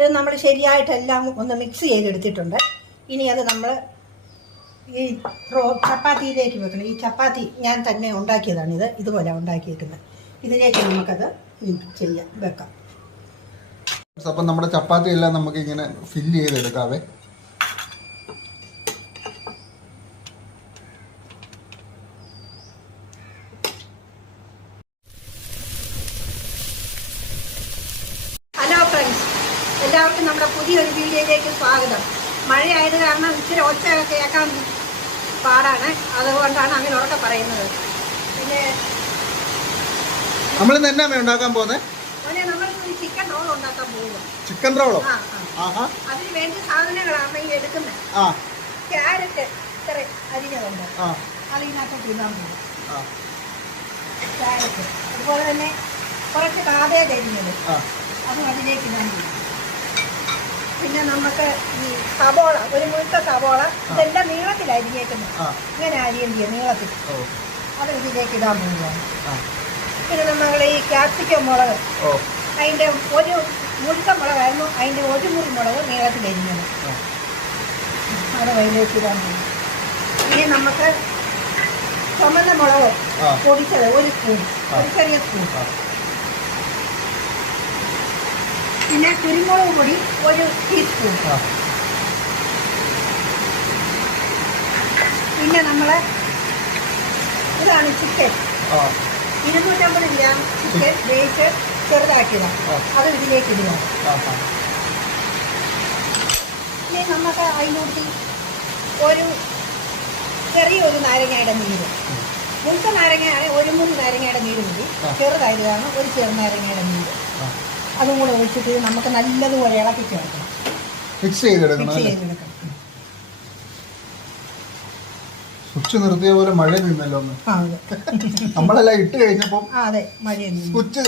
ഇത് നമ്മൾ ശരിയായിട്ടെല്ലാം ഒന്ന് മിക്സ് ചെയ്തെടുത്തിട്ടുണ്ട്. ഇനി അത് നമ്മൾ ഈ ചപ്പാത്തിയിലേക്ക് വെക്കണം. ഈ ചപ്പാത്തി ഞാൻ തന്നെ ഉണ്ടാക്കിയതാണ്. ഇതുപോലെ ഉണ്ടാക്കിയിരിക്കുന്നത്. ഇതിലേക്ക് നമുക്കത് വെക്കാം. അപ്പം നമ്മുടെ ചപ്പാത്തി എല്ലാം നമുക്ക് ഇങ്ങനെ ഫില്ല് ചെയ്തെടുക്കാവേ. ഹലോ ഫ്രണ്ട്സ്, എല്ലാവർക്കും നമ്മുടെ പുതിയൊരു വീഡിയോയിലേക്ക് സ്വാഗതം. മഴയായത് കാരണം ഇച്ചിരി ഒച്ചയൊക്കെ കേൾക്കാൻ പാടാണ്. അതുകൊണ്ടാണ് അങ്ങനെ ഉറക്കെ പറയുന്നത്. പിന്നെ നമ്മൾ എന്നാ ഉണ്ടാക്കാൻ പോകുന്നത്? നമ്മൾ ചിക്കൻ റോൾ ഉണ്ടാക്കാൻ പോകുക. ചിക്കൻ റോളോ? അതിന് വേണ്ടി സാധനങ്ങളാണ് ഈ എടുക്കുന്നത്. ക്യാരറ്റ് ഇത്ര അരിഞ്ഞതുണ്ട്, അതിനകത്തോട്ട് ഇടാൻ പോകും. ക്യാരറ്റ്, അതുപോലെ തന്നെ കുറച്ച് കാബേജ് അരിഞ്ഞത്, അതും അതിലേക്ക് ഇടാൻ പോകും. പിന്നെ നമുക്ക് ഈ സവോള, ഒരു മുഴുത്ത സവോള, ഇതെല്ലാം നീളത്തിൽ അരിഞ്ഞേക്കുന്നത്. ഇങ്ങനെ അരിയേണ്ടിയ നീളത്തിൽ, അത് ഇതിലേക്ക് ഇടാൻ പോവുകയാണ്. പിന്നെ നമ്മൾ ഈ ക്യാപ്സിക്കം മുളക്, അതിൻ്റെ ഒരു മുഴുത്ത മുളകായിരുന്നു, അതിൻ്റെ ഒരു മുറി മുളക് നീളത്തിൽ അരിഞ്ഞത്, അത് അതിലേക്ക് ഇടാൻ പോകും. ഇനി നമുക്ക് ചുമന്ന മുളക് പൊടിച്ചത് ഒരു സ്പൂൺ, ഒരു ചെറിയ സ്പൂൺ. പിന്നെ കുരുമുളക് പൊടി ഒരു ടീസ്പൂൺ. പിന്നെ നമ്മൾ ഇതാണ് ചിക്കൻ, 250 ഗ്രാം ചിക്കൻ വേവിച്ച് ചെറുതാക്കിയതാണ്, അത് ഇതിലേക്ക് ഇടുക. ഇനി നമുക്ക് അതിനോട്ട് ഒരു ചെറിയൊരു നാരങ്ങയുടെ നീര്, മുഴുത്ത നാരങ്ങയാണ് ഒരു 3 നാരങ്ങയുടെ നീര് മതി. ചെറുതായതാണ് ഒരു ചെറുനാരങ്ങയുടെ നീര്, അതും കൂടെ ഒഴിച്ചിട്ട് നമുക്ക് നല്ലതുപോലെ ഇളക്കി ചേർക്കണം, മിക്സ് ചെയ്തെടുക്കണം. സ്വിച്ച് നിർത്തിയ പോലെ മഴ നിന്നല്ലോ. നമ്മളെല്ലാം ഇട്ട് കഴിഞ്ഞപ്പോ അതെ മഴ സ്വിച്ച്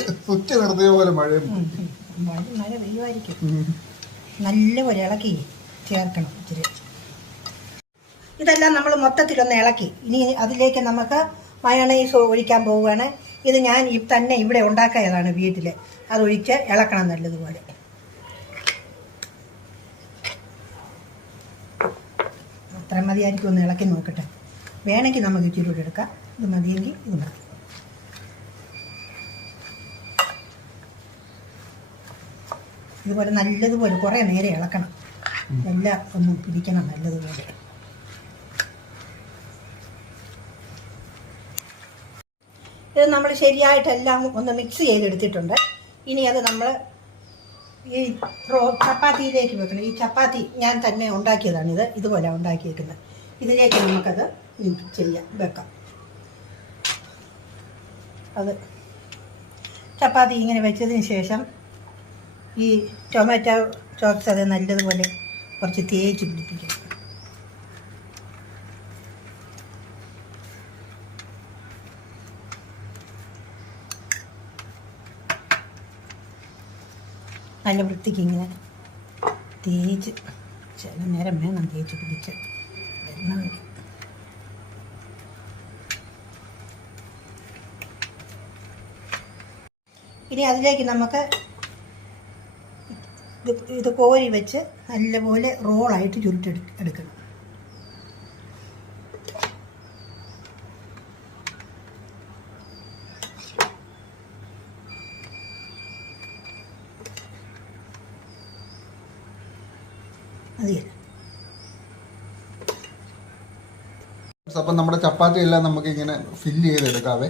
നിർത്തിയ പോലെ മഴ പെയ്യുമായിരിക്കും. നല്ലപോലെ ഇളക്കി ചേർക്കണം ഇച്ചിരി. ഇതെല്ലാം നമ്മൾ മൊത്തത്തിലൊന്ന് ഇളക്കി. ഇനി അതിലേക്ക് നമുക്ക് മയോണൈസ് ഒഴിക്കാൻ പോവുകയാണ്. ഇത് ഞാൻ തന്നെ ഇവിടെ ഉണ്ടാക്കിയതാണ് വീട്ടിൽ. അതൊഴിച്ച് ഇളക്കണം നല്ലതുപോലെ. അത്ര മതിയായിരിക്കും, ഒന്ന് ഇളക്കി നോക്കട്ടെ. വേണമെങ്കിൽ നമുക്ക് ഇച്ചിരി കൂടി എടുക്കാം. ഇത് മതിയെങ്കിൽ ഇത് മതി. ഇതുപോലെ നല്ലതുപോലെ കുറേ നേരം ഇളക്കണം, എല്ലാം ഒന്ന് പിടിക്കണം നല്ലതുപോലെ. ഇത് നമ്മൾ ശരിയായിട്ടെല്ലാം ഒന്ന് മിക്സ് ചെയ്തെടുത്തിട്ടുണ്ട്. ഇനി അത് നമ്മൾ ഈ ചപ്പാത്തിയിലേക്ക് വെക്കണം. ഈ ചപ്പാത്തി ഞാൻ തന്നെ ഉണ്ടാക്കിയതാണ്. ഇതുപോലെ ഉണ്ടാക്കിയിരിക്കുന്നത്. ഇതിലേക്ക് നമുക്കത് വെക്കാം. അത് ചപ്പാത്തി ഇങ്ങനെ വെച്ചതിന് ശേഷം ഈ ടൊമാറ്റോ സോസ് അത് നല്ലതുപോലെ കുറച്ച് തേച്ച് പിടിപ്പിക്കണം. നല്ല വൃത്തിക്ക് ഇങ്ങനെ തേച്ച് ചില നേരം വേണം തേച്ച് പിടിച്ച് വരണമെങ്കിൽ. ഇനി അതിലേക്ക് നമുക്ക് ഇത് കോരി വെച്ച് നല്ലപോലെ റോളായിട്ട് ചുരുട്ടെടുക്കണം. അപ്പം നമ്മുടെ ചപ്പാത്തി എല്ലാം നമുക്ക് ഇങ്ങനെ ഫില്ല് ചെയ്തെടുക്കാവേ.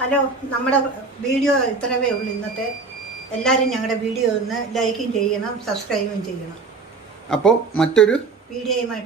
ഹലോ, നമ്മുടെ വീഡിയോ ഇത്രവേ ഉള്ളൂ ഇന്നത്തെ. എല്ലാവരും ഞങ്ങളുടെ വീഡിയോ ഒന്ന് ലൈക്കും ചെയ്യണം, സബ്സ്ക്രൈബും ചെയ്യണം. അപ്പോൾ മറ്റൊരു വീഡിയോയുമായിട്ട്